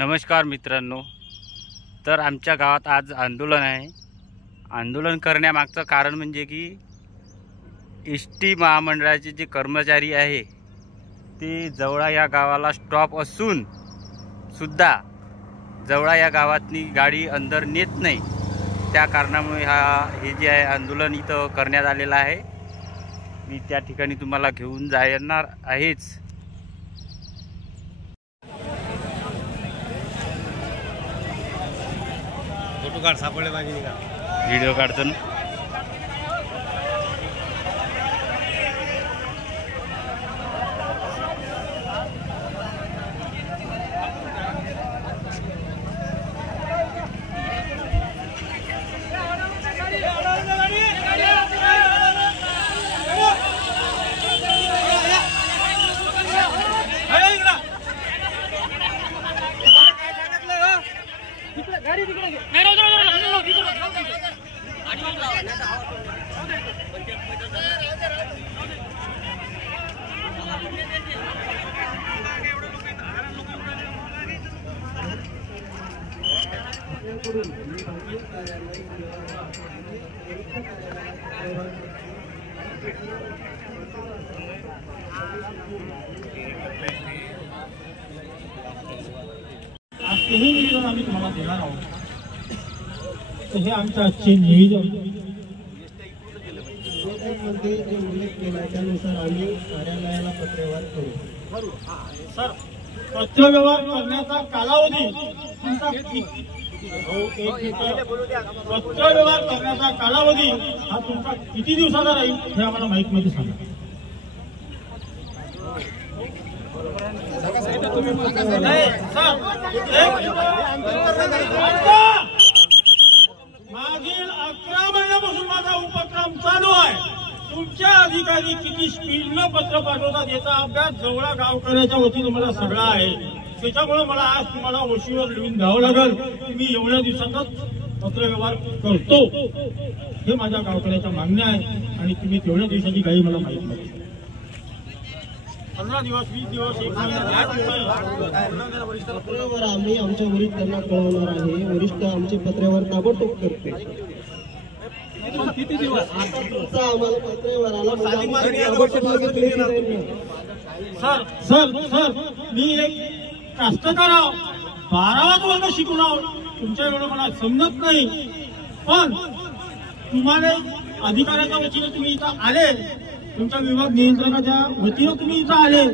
नमस्कार मित्रांनो, तर आमच्या गावात आज आंदोलन आहे। आंदोलन करण्यामागचं कारण म्हणजे की एसटी महामंडळाचे जे कर्मचारी आहे ते जवळा या गावाला स्टॉप असून सुद्धा जवळा या गावातली गाडी अंदर नेत नाही। त्या कारणामुळे हे जे आहे आंदोलन इथं करण्यात आलेलं आहे। मी त्या ठिकाणी तुम्हाला घेऊन जाणार आहेच। फोटो काढ, सापडले पाहिजे का व्हिडिओ काढतो ना। हे निवेदन आम्ही तुम्हाला देणार आहोत। तर हे आमचं आजचे निवेदन मध्ये जे उल्लेख केला त्यानुसार आम्ही कार्यालयाला पत्रव्यवहार करू। सर, पत्रव्यवहार करण्याचा कालावधी पत्रव्यवहार करण्याचा कालावधी हा तुमचा किती दिवसाचा राहील हे आम्हाला माहिती मध्ये सांगा। मागील 11 महिन्यापासून माझा उपक्रम चालू आहे। तुमच्या अधिकारी किती स्पीडनं पत्र पाठवतात याचा अभ्यास जवळा गावकऱ्याच्या वतीने मला सगळा आहे। त्याच्यामुळे मला आज तुम्हाला वशीवर लिहून द्यावं लागेल की मी एवढ्या दिवसातच पत्रव्यवहार करतो। हे माझ्या गावकऱ्याच्या मागण्या आहे आणि तुम्ही तेवढ्या दिवसाची काही मला माहिती नाही। 15 दिवस 20 दिवस पत्रावर आम्ही आमच्या वरिष्ठांना कळवणार आहे। वरिष्ठ आमचे पत्रावर ताबडतोब करते। किती दिवस आता तुमचा आम्हाला पत्रावर सर सर सर मी एक कास्तकार आहो, 12वाच वर्ग शिकून आहो। तुमच्या एवढं मला समजत नाही, पण तुम्हाला अधिकाऱ्याच्या वतीने तुम्ही इथं आले, तुमच्या विभाग नियंत्रकाच्या वतीने तुम्ही इथं आले,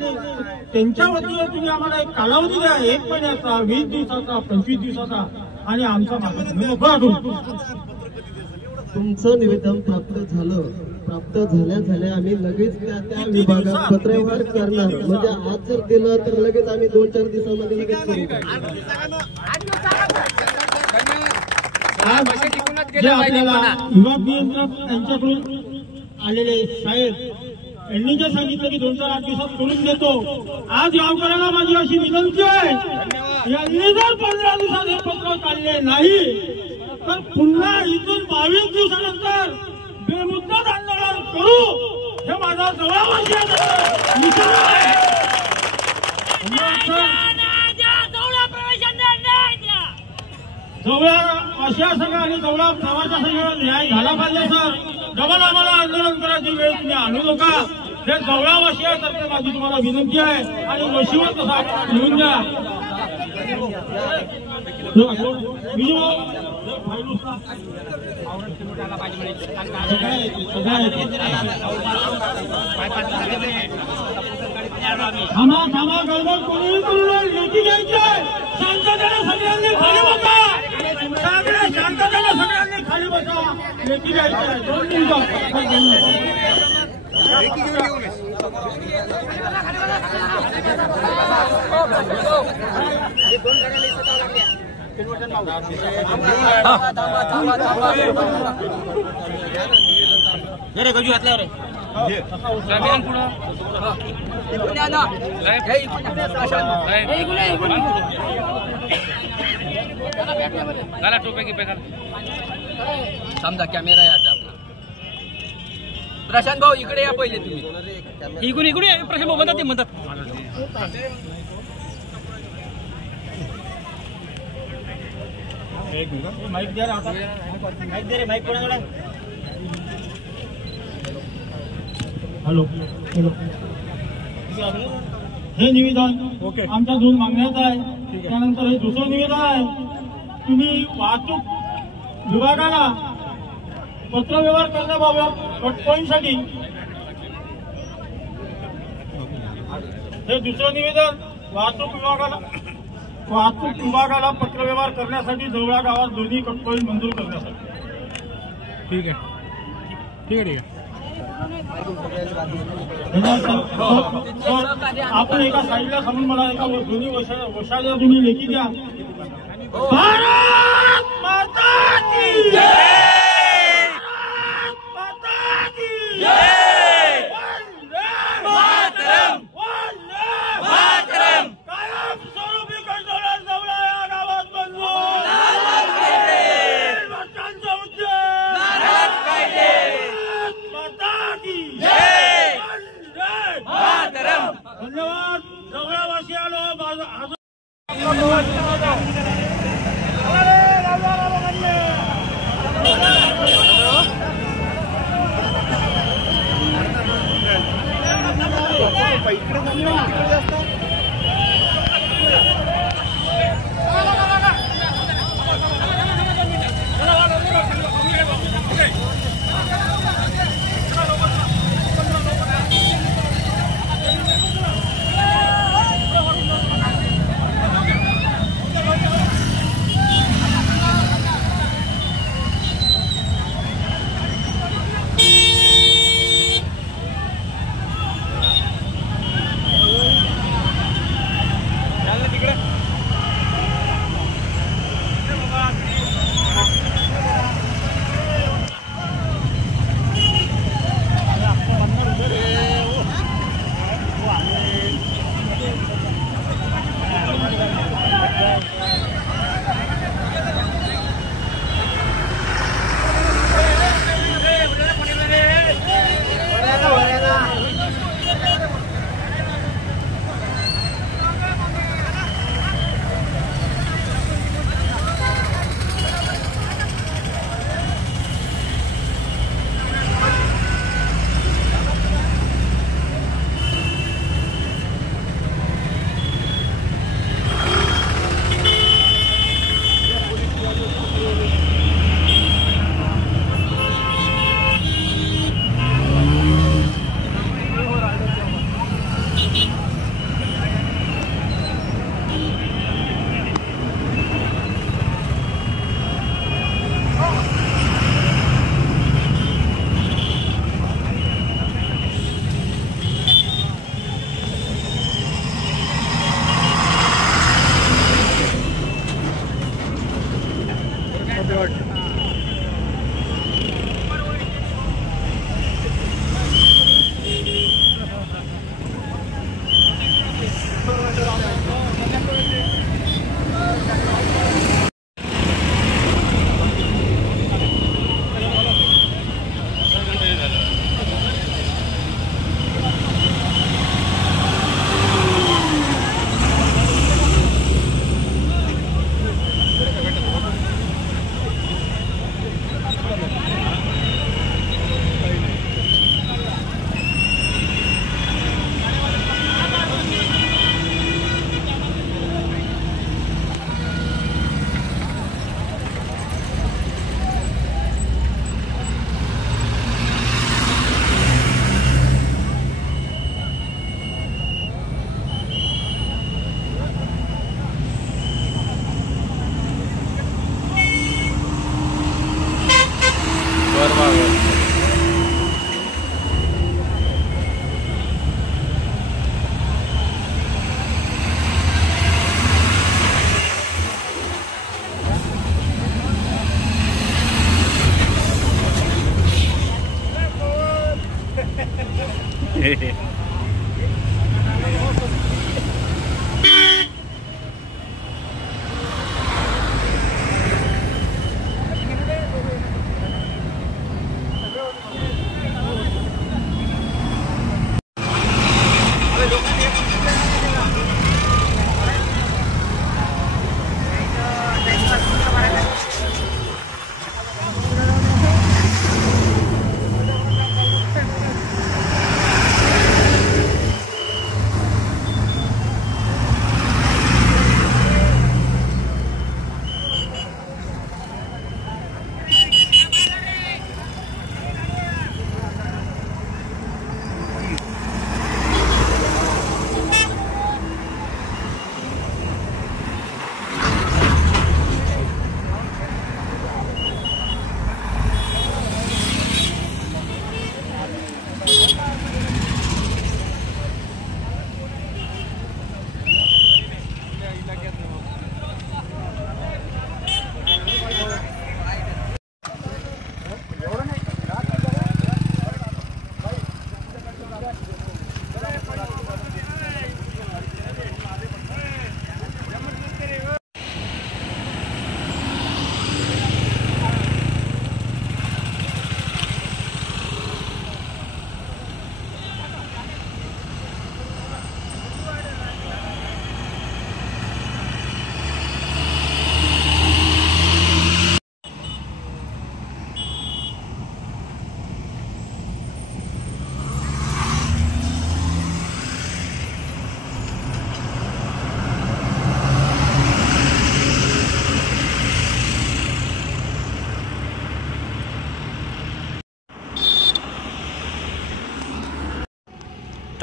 त्यांच्या वतीने तुम्ही आम्हाला एक कालावधी द्या, 1 महिन्याचा, 20 दिवसाचा, 25 दिवसाचा, आणि आमचा तुमचं निवेदन प्राप्त झाल्या आम्ही लगेच त्या विभागात पत्रव्यवहार करणार। म्हणजे आज जर दिलं तर लगेच आम्ही 2-4 दिवसांमध्ये लगेच करू। जे आपल्याला विभाग नियंत्रक यांच्याकडून आलेले साहेब यांनी जे सांगितलं की 2-4 दिवसात करून देतो, आज गावकऱ्यांना माझी अशी विनंती आहे, यांनी जर 15 दिवसात हे पत्र काढले नाही तर पुन्हा इथून 22 दिवसानंतर बेमुद्दत आंदोलन करू। हे माझा जवळावासी जवळ आशिया संघ आणि जवळा प्रवासा संघ न्याय झाला पाहिजे। सर, डबल आम्हाला आंदोलन करायची वेळ तुम्ही आणू नका। हे जवळा वाशियातर्फे माझी तुम्हाला विनंती आहे आणि वशीवर तसा लिहून द्या। थांबा गडबड कोणीही करू नये, लेखी घ्यायचे, शांततेने सगळ्यांनी खाली बसा, शांततेने सगळ्यांनी खाली बसा, लेखी घ्यायचे 2 मिनिटं। गजू घातल्यावर टोपे की पे समजा कॅमेरा आहे आता आपला। प्रशांत भाऊ इकडे या पहिले तुम्ही। इकडून प्रशांत भाऊ म्हणतात ते म्हणतात माईक द्या आता, माईक दे रे, माईक कोणाकडे? हॅलो, हे निवेदन आमच्या 2 मागण्याचं आहे. त्यानंतर हे दुसरं निवेदन आहे, तुम्ही वाहतूक विभागाला पत्रव्यवहार करण्याबाबत कटकळीसाठी हे दुसरं निवेदन वाहतूक विभागाला पत्रव्यवहार करण्यासाठी जवळा गावात दोन्ही कटकळी मंजूर करण्यासाठी. ठीक आहे. आपण एका साईडला सांगून मला एका दोन्ही वर्षाच्या तुम्ही लेखी द्या. भारत माता की जय! माता की जय! वंदे मातरम! वंदे मातरम! कायमस्वरूपी कंट्रोलर जवळ या गावात मंजूर लोकांचा उद्योग माता की जय! वंदे मातरम! धन्यवाद. जवळवासियानो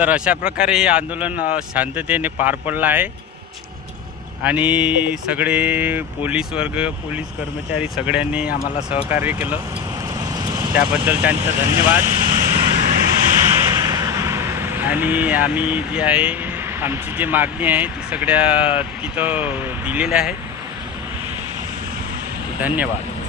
तर अशा प्रकारे हे आंदोलन शांततेने पार पडलं आहे आणि सगळे पोलीस वर्ग, पोलीस कर्मचारी सगळ्यांनी आम्हाला सहकार्य केलं, त्याबद्दल त्यांचा धन्यवाद. आणि आम्ही जे आहे आमची जी मागणी आहे ती सगळ्या तिथं दिलेल्या आहेत. धन्यवाद.